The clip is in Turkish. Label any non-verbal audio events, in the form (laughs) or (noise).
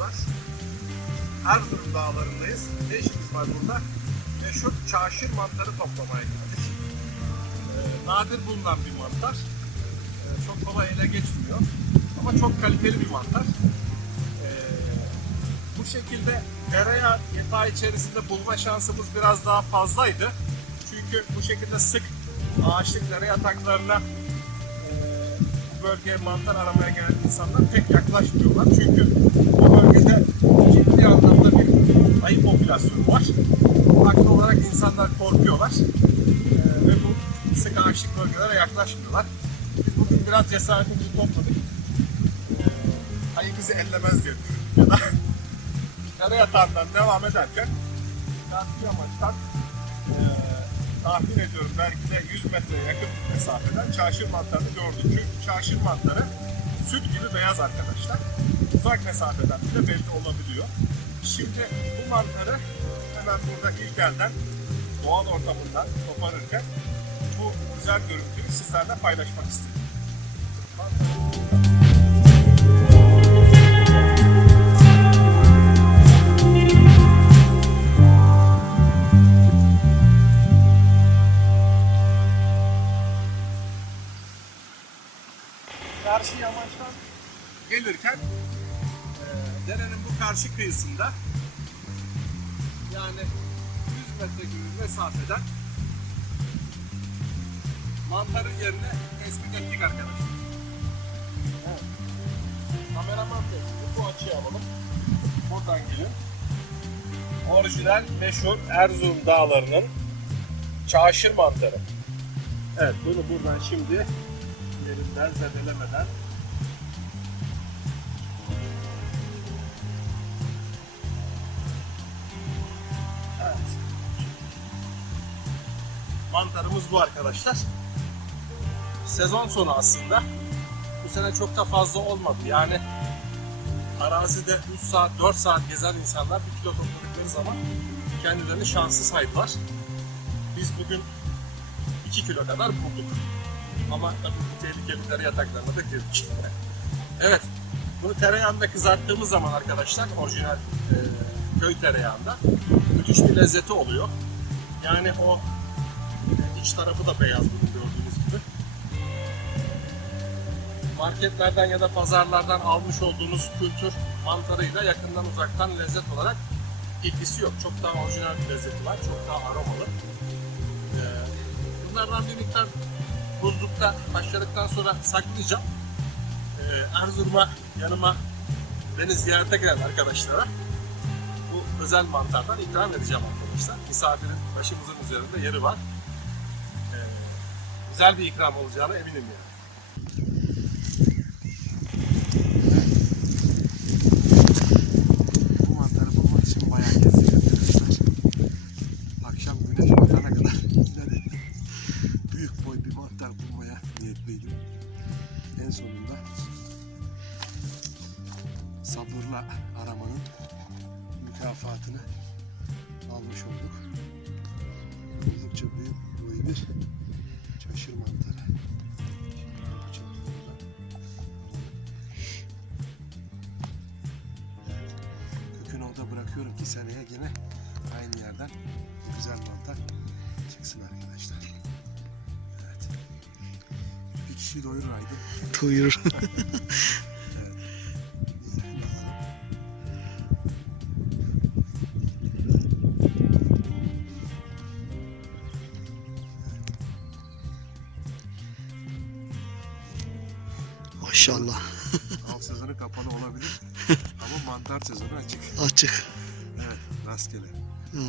saygılar. Erzurum dağlarındayız. Ne işimiz var burada? Meşhur çaşır mantarı toplamaya geldik. Ee, nadir bulunan bir mantar. Ee, çok kolay ele geçmiyor. Ama çok kaliteli bir mantar. Ee, bu şekilde dereya yatağı içerisinde bulma şansımız biraz daha fazlaydı. Çünkü bu şekilde sık ağaçlık dere yataklarına bölgeye mantar aramaya gelen insanlar pek yaklaşmıyorlar. Çünkü bu bölgede ciddi anlamda bir ayı popülasyonu var. Haklı olarak insanlar korkuyorlar. E, ve bu sık ağaçlık bölgelere yaklaşmıyorlar. Biz bugün biraz cesaretimizi topladık. E, ayı bizi ellemez diye. Ya da (laughs) dere yatağından devam ederken tahmin amaçtan e, tahmin ediyorum belki de 100 metreye yakın mesafeden çarşır mantarını gördüm. Çünkü çarşır mantarı süt gibi beyaz arkadaşlar. Uzak mesafeden bile belli olabiliyor. Şimdi bu mantarı hemen burada ilk elden doğal ortamından koparırken bu güzel görüntüyü sizlerle paylaşmak istedim. Karşı yamaçtan gelirken e, derenin bu karşı kıyısında yani 100 metre gibi mesafeden mantarın yerini tespit ettik arkadaşlar. Evet. Kameraman bey, bu açıyı alalım. Buradan gelin. Orijinal meşhur Erzurum dağlarının çaşır mantarı. Evet bunu buradan şimdi yerinden zedelemeden Evet. Mantarımız bu arkadaşlar. Sezon sonu aslında. Bu sene çok da fazla olmadı. Yani arazide 3 saat, 4 saat gezen insanlar bir kilo topladıkları zaman kendilerini şanslı saydılar. Biz bugün 2 kilo kadar bulduk. Ama tabii bu tehlikeli dere yataklarına da girdik. evet, bunu tereyağında kızarttığımız zaman arkadaşlar, orijinal e, köy tereyağında müthiş bir lezzeti oluyor. Yani o e, iç tarafı da beyaz bunun gördüğünüz gibi. Marketlerden ya da pazarlardan almış olduğunuz kültür mantarıyla yakından uzaktan lezzet olarak ilgisi yok. Çok daha orijinal bir lezzeti var, çok daha aromalı. E, bunlardan bir miktar buzlukta başladıktan sonra saklayacağım. Ee, Erzurum'a yanıma beni ziyarete gelen arkadaşlara bu özel mantardan ikram edeceğim arkadaşlar. Misafirin başımızın üzerinde yeri var. Ee, güzel bir ikram olacağına eminim yani. En sonunda sabırla aramanın mükafatını almış olduk. Oldukça büyük boy bir çaşır mantarı. Kökünü orada bırakıyorum ki seneye yine aynı yerden bu güzel mantar çıksın arkadaşlar. Evet. Bir kişi doyurur Aydın. Doyurur. (laughs) Maşallah. Av sezonu kapalı olabilir (laughs) ama mantar sezonu açık. Açık. Evet rastgele. Hı.